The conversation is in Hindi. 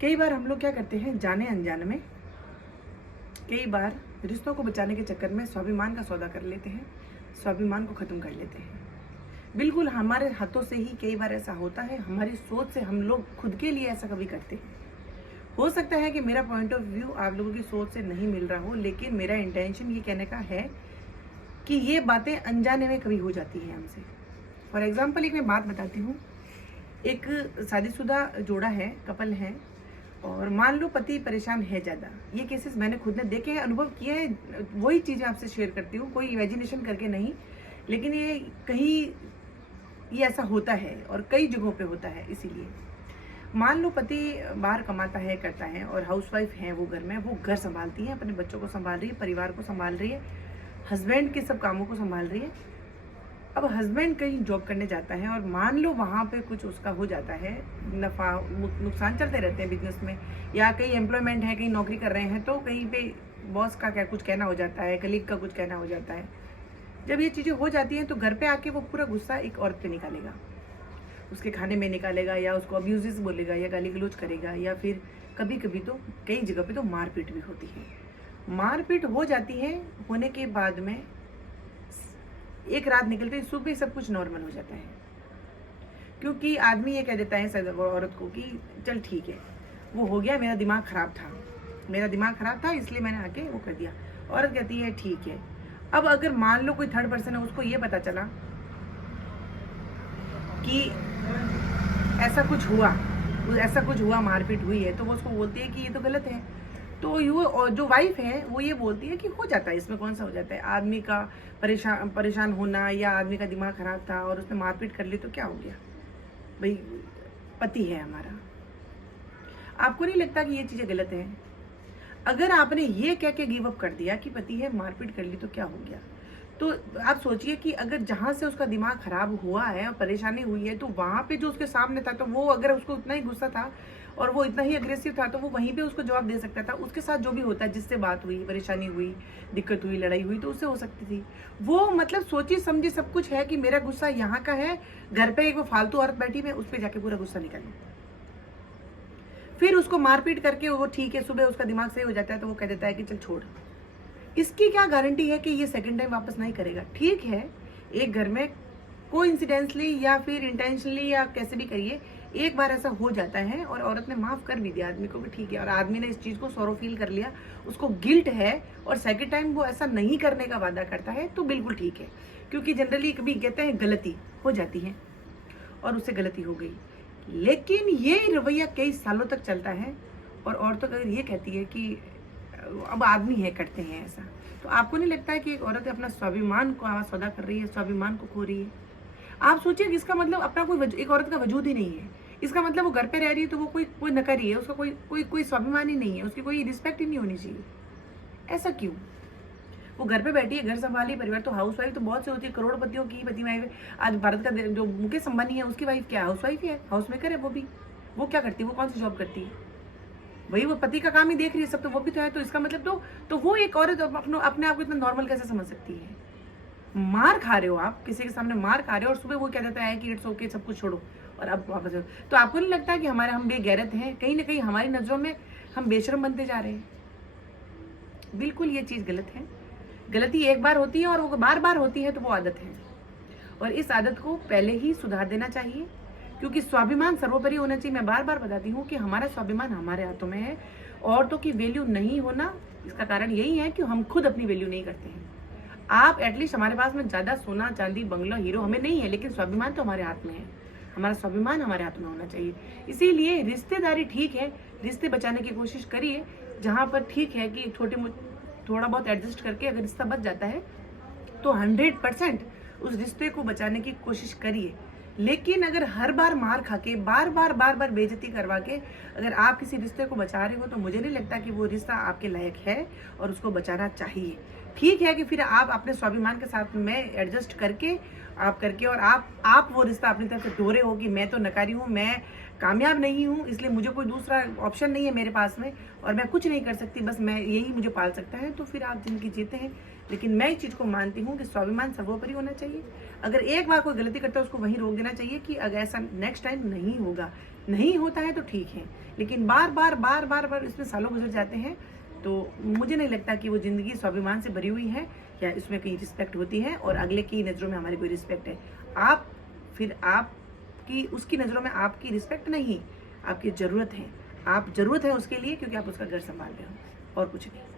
कई बार हम लोग क्या करते हैं, जाने अनजाने में कई बार रिश्तों को बचाने के चक्कर में स्वाभिमान का सौदा कर लेते हैं, स्वाभिमान को ख़त्म कर लेते हैं। बिल्कुल हमारे हाथों से ही कई बार ऐसा होता है, हमारी सोच से हम लोग खुद के लिए ऐसा कभी करते हैं। हो सकता है कि मेरा पॉइंट ऑफ व्यू आप लोगों की सोच से नहीं मिल रहा हो, लेकिन मेरा इंटेंशन ये कहने का है कि ये बातें अनजाने में कभी हो जाती हैं हमसे। फॉर एग्जाम्पल एक मैं बात बताती हूँ। एक शादीशुदा जोड़ा है, कपल है, और मान लो पति परेशान है ज़्यादा। ये केसेस मैंने खुद ने देखे हैं, अनुभव किए हैं, वही चीज़ें आपसे शेयर करती हूँ, कोई इमेजिनेशन करके नहीं, लेकिन ये कहीं ये ऐसा होता है और कई जगहों पे होता है। इसीलिए मान लो पति बाहर कमाता है, करता है, और हाउसवाइफ है वो घर में, वो घर संभालती है, अपने बच्चों को संभाल रही है, परिवार को संभाल रही है, हस्बैंड के सब कामों को संभाल रही है। अब हस्बैंड कहीं जॉब करने जाता है और मान लो वहाँ पे कुछ उसका हो जाता है, नफ़ा नुकसान चलते रहते हैं बिजनेस में, या कहीं एम्प्लॉयमेंट है, कहीं नौकरी कर रहे हैं, तो कहीं पे बॉस का क्या कुछ कहना हो जाता है, कलीग का कुछ कहना हो जाता है। जब ये चीज़ें हो जाती हैं तो घर पे आके वो पूरा गुस्सा एक औरत पे निकालेगा, उसके खाने में निकालेगा, या उसको अब्यूजेस बोलेगा, या गाली गलौज करेगा, या फिर कभी कभी तो कई जगह पे तो मारपीट भी होती है। मारपीट हो जाती है, होने के बाद में एक रात निकलते ही सुबह सब कुछ नॉर्मल हो जाता है, क्योंकि आदमी ये कह देता है औरत को कि चल ठीक है, वो हो गया, मेरा दिमाग खराब था इसलिए मैंने आके वो कर दिया। औरत कहती है ठीक है। अब अगर मान लो कोई थर्ड पर्सन है, उसको ये पता चला कि ऐसा कुछ हुआ, मारपीट हुई है, तो वो उसको बोलती है कि ये तो गलत है। तो जो वाइफ है वो ये बोलती है कि हो जाता है, इसमें कौन सा हो जाता है, आदमी का परेशान होना, या आदमी का दिमाग खराब था और उसने मारपीट कर ली तो क्या हो गया भाई, पति है हमारा। आपको नहीं लगता कि ये चीज़ें गलत हैं? अगर आपने ये कह के गिव अप कर दिया कि पति है, मारपीट कर ली तो क्या हो गया, तो आप सोचिए कि अगर जहाँ से उसका दिमाग खराब हुआ है और परेशानी हुई है, तो वहाँ पे जो उसके सामने था, तो वो अगर उसको उतना ही गुस्सा था और वो इतना ही अग्रेसिव था, तो वो वहीं पे उसको जवाब दे सकता था। उसके साथ जो भी होता है, जिससे बात हुई, परेशानी हुई, दिक्कत हुई, लड़ाई हुई, तो उससे हो सकती थी। वो मतलब सोची समझी सब कुछ है कि मेरा गुस्सा यहाँ का है, घर पे एक वो फालतू औरत बैठी, मैं उस पर जाके पूरा गुस्सा निकालूं, फिर उसको मारपीट करके वो ठीक है, सुबह उसका दिमाग सही हो जाता है तो वो कह देता है कि चल छोड़। इसकी क्या गारंटी है कि ये सेकंड टाइम वापस नहीं करेगा? ठीक है, एक घर में कोइंसिडेंटली या फिर इंटेंशनली या कैसे भी करिए, एक बार ऐसा हो जाता है और औरत ने माफ कर भी दिया आदमी को भी, ठीक है, और आदमी ने इस चीज को सॉरो फील कर लिया, उसको गिल्ट है, और सेकंड टाइम वो ऐसा नहीं करने का वादा करता है, तो बिल्कुल ठीक है। क्योंकि जनरली कभी कहते हैं गलती हो जाती है, और उससे गलती हो गई, लेकिन ये रवैया कई सालों तक चलता है, और औरतों अगर ये कहती है कि अब आदमी है, करते हैं ऐसा, तो आपको नहीं लगता है कि एक औरत अपना स्वाभिमान को सौदा कर रही है, स्वाभिमान को खो रही है? आप सोचिए कि इसका मतलब अपना एक औरत का वजूद ही नहीं है। इसका मतलब वो घर पे रह रही है तो वो कोई नकारी है, उसका कोई स्वाभिमान ही नहीं है, उसकी कोई रिस्पेक्ट ही नहीं होनी चाहिए। ऐसा क्यों? वो घर पे बैठी है, घर संभाली, परिवार, तो हाउस वाइफ तो बहुत से होती है, करोड़पतियों की पति वाइफ। आज भारत का जो मुकेश अंबानी है, उसकी वाइफ क्या हाउस वाइफ है, हाउस मेकर है वो भी। वो क्या करती है, वो कौन सी जॉब करती है? वही वो पति का काम ही देख रही है सब, तो वो भी तो है। तो इसका मतलब तो वो एक औरत अपने आप को इतना नॉर्मल कैसे समझ सकती है? मार खा रहे हो आप, किसी के सामने मार खा रहे हो, और सुबह वो कह देता है कि इट्स ओके, सब कुछ छोड़ो और अब वापस आओ। तो आपको नहीं लगता कि हम बेगैरत हैं? कहीं ना कहीं हमारी नजरों में हम बेशरम बनते जा रहे हैं। बिल्कुल ये चीज गलत है। गलती एक बार होती है और वो बार बार होती है, तो वो आदत है, और इस आदत को पहले ही सुधार देना चाहिए, क्योंकि स्वाभिमान सर्वोपरि होना चाहिए। मैं बार बार बताती हूँ कि हमारा स्वाभिमान हमारे हाथों में है। औरतों की वैल्यू नहीं होना, इसका कारण यही है कि हम खुद अपनी वैल्यू नहीं करते हैं। आप एटलीस्ट, हमारे पास में ज्यादा सोना चांदी बंगला हीरो हमें नहीं है, लेकिन स्वाभिमान तो हमारे हाथ में है। हमारा स्वाभिमान हमारे हाथ में होना चाहिए। इसीलिए रिश्तेदारी ठीक है, रिश्ते बचाने की कोशिश करिए, जहाँ पर ठीक है कि थोड़ा बहुत एडजस्ट करके अगर रिश्ता बच जाता है तो 100% उस रिश्ते को बचाने की कोशिश करिए। लेकिन अगर हर बार मार खा के, बार बार बेइज्जती करवा के अगर आप किसी रिश्ते को बचा रहे हो, तो मुझे नहीं लगता कि वो रिश्ता आपके लायक है और उसको बचाना चाहिए। ठीक है कि फिर आप अपने स्वाभिमान के साथ में एडजस्ट करके और आप वो रिश्ता अपनी तरफ से डोरे हो कि मैं तो नकारी हूँ, मैं कामयाब नहीं हूँ, इसलिए मुझे कोई दूसरा ऑप्शन नहीं है मेरे पास में और मैं कुछ नहीं कर सकती, बस मैं यही मुझे पाल सकता है, तो फिर आप ज़िंदगी जीते हैं। लेकिन मैं इस चीज़ को मानती हूँ कि स्वाभिमान सर्वोपरि होना चाहिए। अगर एक बार कोई गलती करता है उसको वहीं रोक देना चाहिए कि अगर ऐसा नेक्स्ट टाइम नहीं होगा। नहीं होता है तो ठीक है, लेकिन बार-बार इसमें सालों गुज़र जाते हैं, तो मुझे नहीं लगता कि वो ज़िंदगी स्वाभिमान से भरी हुई है या इसमें कहीं रिस्पेक्ट होती है और अगले की नज़रों में हमारी कोई रिस्पेक्ट है। आपकी उसकी नज़रों में आपकी रिस्पेक्ट नहीं, आपकी ज़रूरत है। आप ज़रूरत है उसके लिए क्योंकि आप उसका घर सँभाल रहे हो और कुछ नहीं।